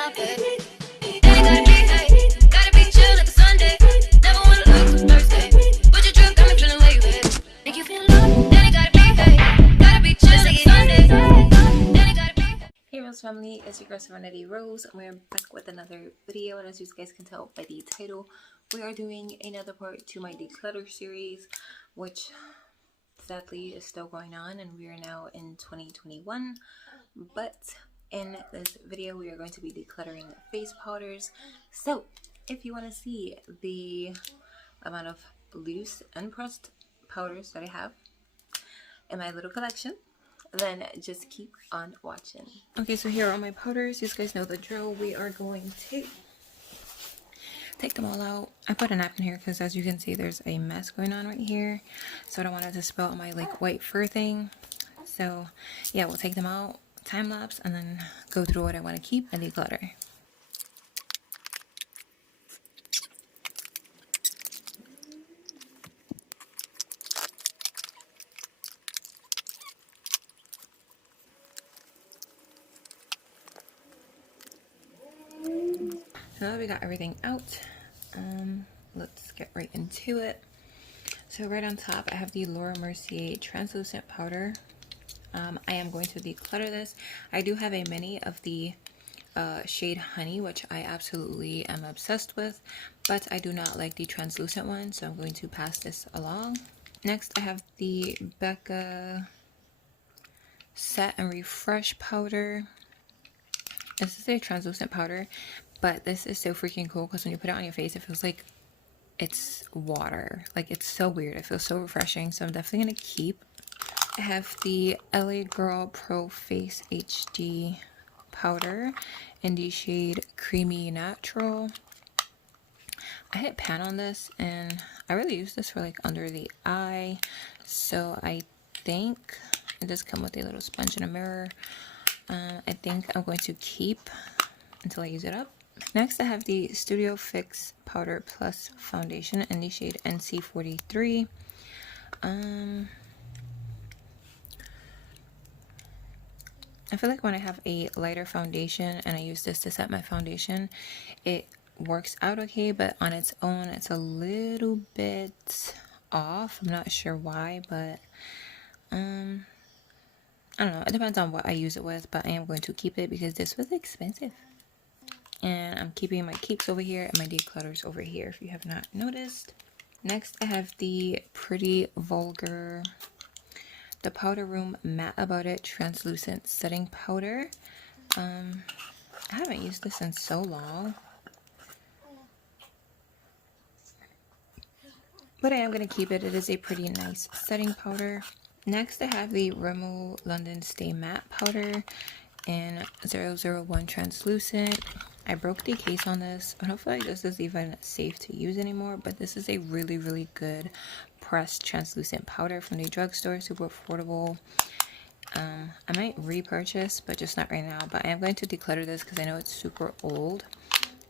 my bed. Ain't gotta be, hey, gotta be chill like a Sunday. Never wanna look Thursday. But your drip got me feeling where you at. Make you feel love. Then it gotta be, hey, gotta be chill like a Sunday. Then it gotta be. Hey Rose family, it's your girl Serenity Rose, and we're back with another video. And as you guys can tell by the title, we are doing another part to my declutter series, which sadly is still going on, and we are now in 2021. But in this video, we are going to be decluttering face powders. So if you want to see the amount of loose and pressed powders that I have in my little collection, then just keep on watching. Okay, so here are my powders. You guys know the drill. We are going to take them all out. I put a napkin here because, as you can see, there's a mess going on right here, so I don't want it to spill on my like white fur thing. So yeah, we'll take them out, time lapse, and then go through what I want to keep and declutter. So now that we got everything out, let's get right into it. So right on top, I have the Laura Mercier translucent powder. I am going to declutter this. I do have a mini of the shade Honey, which I absolutely am obsessed with, but I do not like the translucent one, so I'm going to pass this along. Next, I have the Becca Set and Refresh powder. This is a translucent powder, but this is so freaking cool because when you put it on your face, it feels like it's water. Like, it's so weird. It feels so refreshing, so I'm definitely going to keep. I have the LA Girl Pro Face HD powder in the shade Creamy Natural. I hit pan on this, and I really use this for like under the eye, so I think it does come with a little sponge and a mirror. I think I'm going to keep until I use it up. Next, I have the Studio Fix Powder Plus Foundation in the shade NC43. I feel like when I have a lighter foundation and I use this to set my foundation, it works out okay, but on its own, it's a little bit off. I'm not sure why, but I don't know. It depends on what I use it with, but I am going to keep it because this was expensive. And I'm keeping my keeps over here and my declutters over here, if you have not noticed. Next, I have the Pretty Vulgar, the Powder Room Matte About It Translucent Setting Powder. I haven't used this in so long, but I am going to keep it. It is a pretty nice setting powder. Next, I have the Rimmel London Stay Matte Powder in 001 Translucent. I broke the case on this. I don't feel like this is even safe to use anymore, but this is a really, really good pressed translucent powder from the drugstore. Super affordable. I might repurchase, but just not right now. But I am going to declutter this because I know it's super old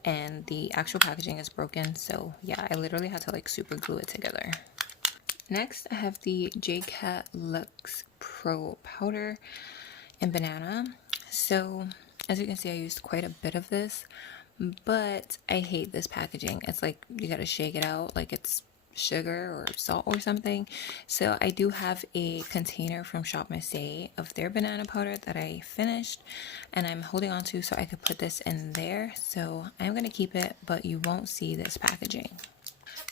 and the actual packaging is broken. So yeah, I literally had to like super glue it together. Next, I have the JCat Luxe Pro Powder in Banana. So, as you can see, I used quite a bit of this, but I hate this packaging. It's like you gotta shake it out like it's sugar or salt or something. So I do have a container from Shop Marseille of their banana powder that I finished, and I'm holding on to so I could put this in there. So I'm gonna keep it, but you won't see this packaging.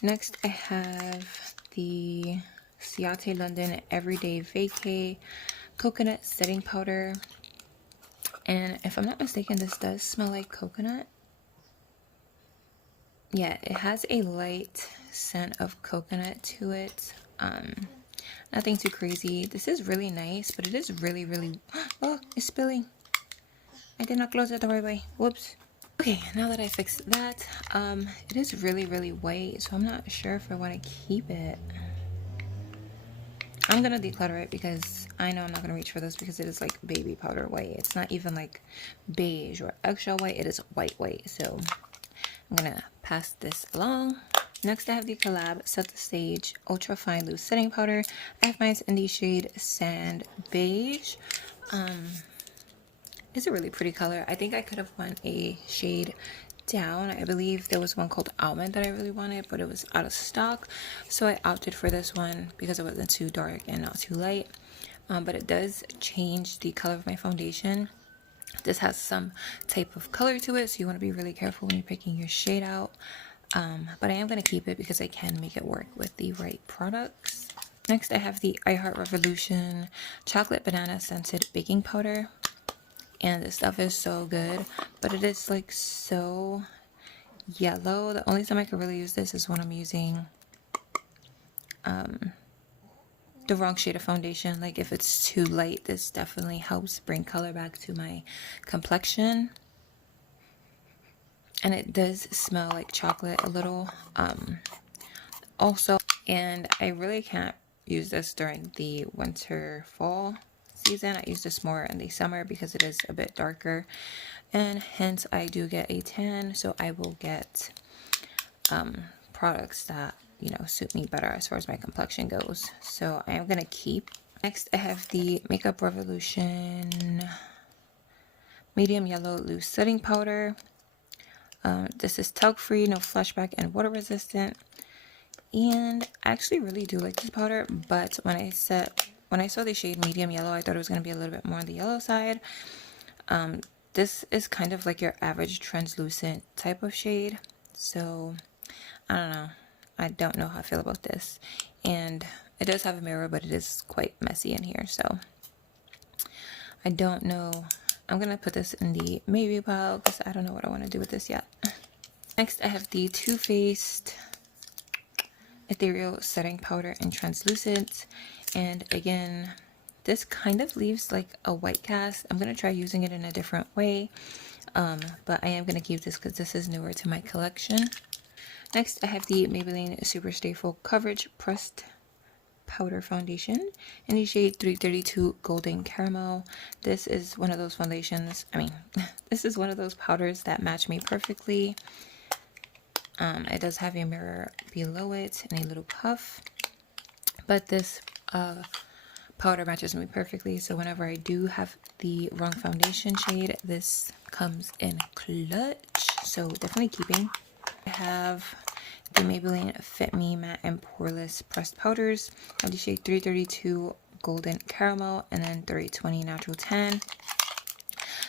Next, I have the Ciate London Everyday Vacay Coconut Setting Powder. And if I'm not mistaken, this does smell like coconut. Yeah, it has a light scent of coconut to it. Nothing too crazy. This is really nice, but it is really, really... Oh, it's spilling. I did not close it the right way. Whoops. Okay, now that I fixed that, it is really, really white, so I'm not sure if I want to keep it. I'm gonna declutter it because I know I'm not gonna reach for this because it is like baby powder white. It's not even like beige or eggshell white. It is white. So I'm gonna pass this along. Next, I have the Collab Set the Stage Ultra Fine Loose Setting Powder. I have mine in the shade Sand Beige. It's a really pretty color. I think I could have went a shade down. I believe there was one called Almond that I really wanted, but it was out of stock. So I opted for this one because it wasn't too dark and not too light. But it does change the color of my foundation. This has some type of color to it, so you want to be really careful when you're picking your shade out. But I am going to keep it because I can make it work with the right products. Next, I have the I Heart Revolution Chocolate Banana Scented Baking Powder. And this stuff is so good, but it is like so yellow. The only time I could really use this is when I'm using the wrong shade of foundation. Like if it's too light, this definitely helps bring color back to my complexion. And it does smell like chocolate a little. Also, and I really can't use this during the winter fall season. I use this more in the summer because it is a bit darker, and hence I do get a tan, so I will get products that, you know, suit me better as far as my complexion goes. So I am gonna keep. Next, I have the Makeup Revolution Medium Yellow Loose Setting Powder. This is talc free, no flashback, and water resistant. And I actually really do like this powder, but when I saw the shade medium yellow, I thought it was going to be a little bit more on the yellow side. This is kind of like your average translucent type of shade. So, I don't know. I don't know how I feel about this. And it does have a mirror, but it is quite messy in here. So, I don't know. I'm going to put this in the maybe pile because I don't know what I want to do with this yet. Next, I have the Too Faced Ethereal Setting Powder in Translucent. And again, this kind of leaves like a white cast. I'm going to try using it in a different way. But I am going to keep this because this is newer to my collection. Next, I have the Maybelline Super Stay Full Coverage Pressed Powder Foundation in the shade 332 Golden Caramel. This is one of those foundations, this is one of those powders that match me perfectly. It does have a mirror below it and a little puff, but this powder matches me perfectly, so whenever I do have the wrong foundation shade, this comes in clutch, so definitely keeping. I have the Maybelline Fit Me Matte and Poreless Pressed Powders of the shade 332 Golden Caramel and then 320 Natural Tan.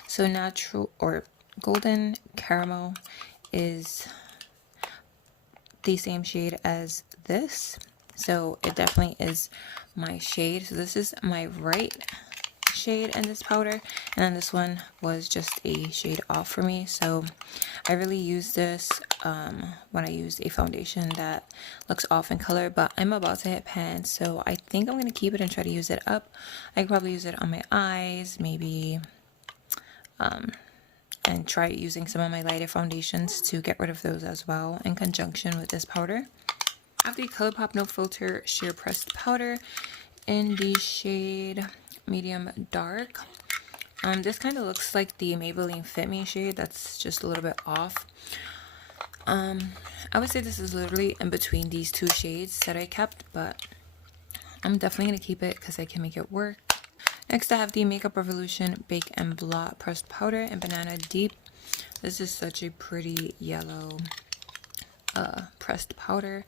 So natural or golden caramel is the same shade as this, so it definitely is my shade. So this is my right shade in this powder, and then this one was just a shade off for me. So I really use this when I use a foundation that looks off in color, but I'm about to hit pan, so I think I'm going to keep it and try to use it up. I could probably use it on my eyes, maybe and try using some of my lighter foundations to get rid of those as well in conjunction with this powder. I have the ColourPop No Filter Sheer Pressed Powder in the shade Medium Dark. This kind of looks like the Maybelline Fit Me shade that's just a little bit off. I would say this is literally in between these two shades that I kept, but I'm definitely going to keep it because I can make it work. Next, I have the Makeup Revolution Bake and Blot Pressed Powder in Banana Deep. This is such a pretty yellow pressed powder.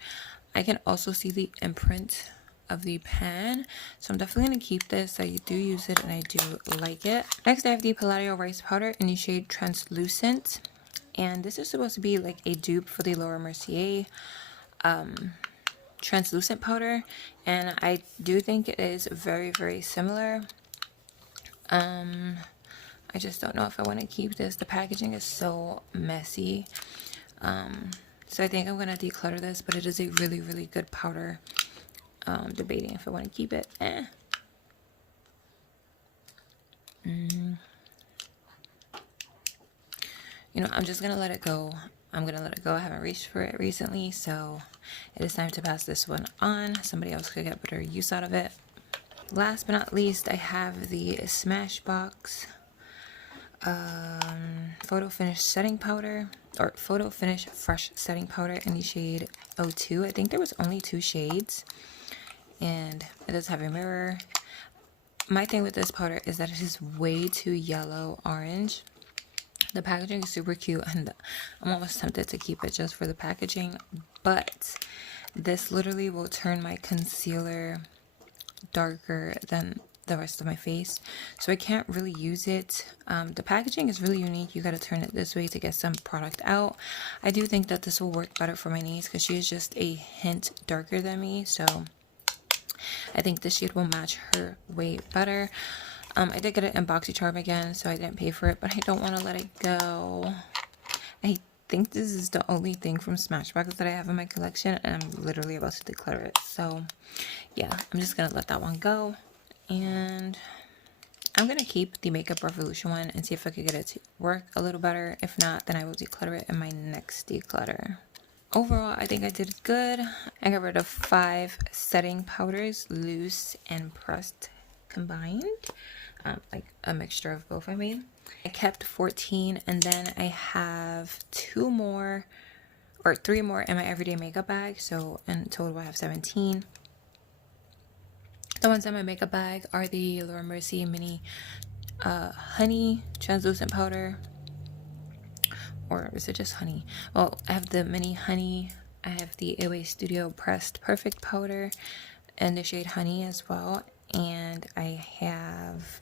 I can also see the imprint of the pan, so I'm definitely going to keep this. I do use it and I do like it. Next, I have the Palladio Rice Powder in the shade Translucent. And this is supposed to be like a dupe for the Laura Mercier translucent powder, and I do think it is very, very similar. I just don't know if I want to keep this. The packaging is so messy. So I think I'm going to declutter this, but it is a really, really good powder. Debating if I want to keep it. You know, I'm just going to let it go. I'm going to let it go. I haven't reached for it recently, so it is time to pass this one on. Somebody else could get better use out of it. Last but not least, I have the Smashbox Photo Finish Setting Powder, or Photo Finish Fresh Setting Powder in the shade 02. I think there was only 2 shades, and it does have a mirror. my thing with this powder is that it is way too yellow orange. The packaging is super cute, and I'm almost tempted to keep it just for the packaging, but this literally will turn my concealer darker than the rest of my face, so I can't really use it. The packaging is really unique. You got to turn it this way to get some product out. I do think that this will work better for my niece because she is just a hint darker than me, so I think this shade will match her way better. I did get it in BoxyCharm again, so I didn't pay for it, but I don't want to let it go. I think this is the only thing from Smashbox that I have in my collection, and I'm literally about to declutter it. So yeah, I'm just gonna let that one go, and I'm gonna keep the Makeup Revolution one and see if I could get it to work a little better. If not, then I will declutter it in my next declutter. Overall, I think I did good. I got rid of 5 setting powders, loose and pressed combined, like a mixture of both. I kept 14, and then I have 3 more in my everyday makeup bag, so in total I have 17. The ones in my makeup bag are the Laura Mercier mini honey translucent powder, or is it just honey? Well, I have the mini honey, I have the AOA Studio pressed perfect powder and the shade honey as well, and I have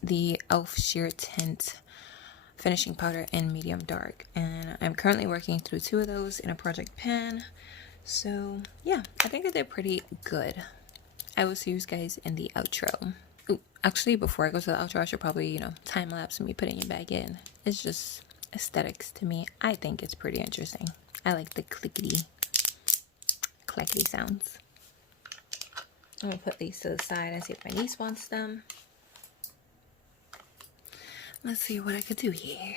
the e.l.f. sheer tint finishing powder in medium dark, and I'm currently working through 2 of those in a project pan. So yeah, I think I did pretty good. I will see you guys in the outro. Ooh, actually, before I go to the outro, I should probably, time lapse me putting it back in. It's just aesthetics to me. I think it's pretty interesting. I like the clickety clackety sounds. I'm gonna put these to the side and see if my niece wants them. Let's see what I could do here.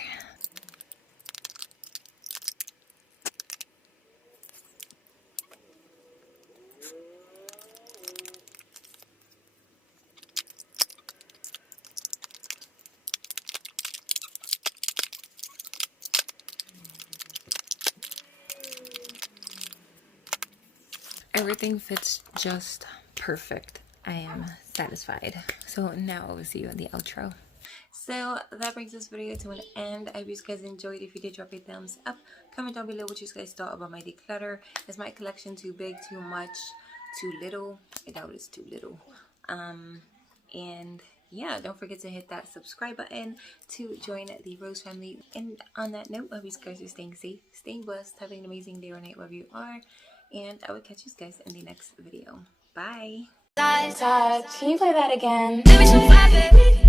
Everything fits just perfect. I am satisfied. So now I will see you in the outro. So that brings this video to an end. I hope you guys enjoyed. If you did, drop a thumbs up. Comment down below what you guys thought about my declutter. Is my collection too big, too much, too little? I doubt it's too little. And yeah, don't forget to hit that subscribe button to join the Rose family. And on that note, I hope you guys are staying safe, staying blessed, having an amazing day or night wherever you are. And I will catch you guys in the next video. Bye. Can you play that again? Give me some fire, baby.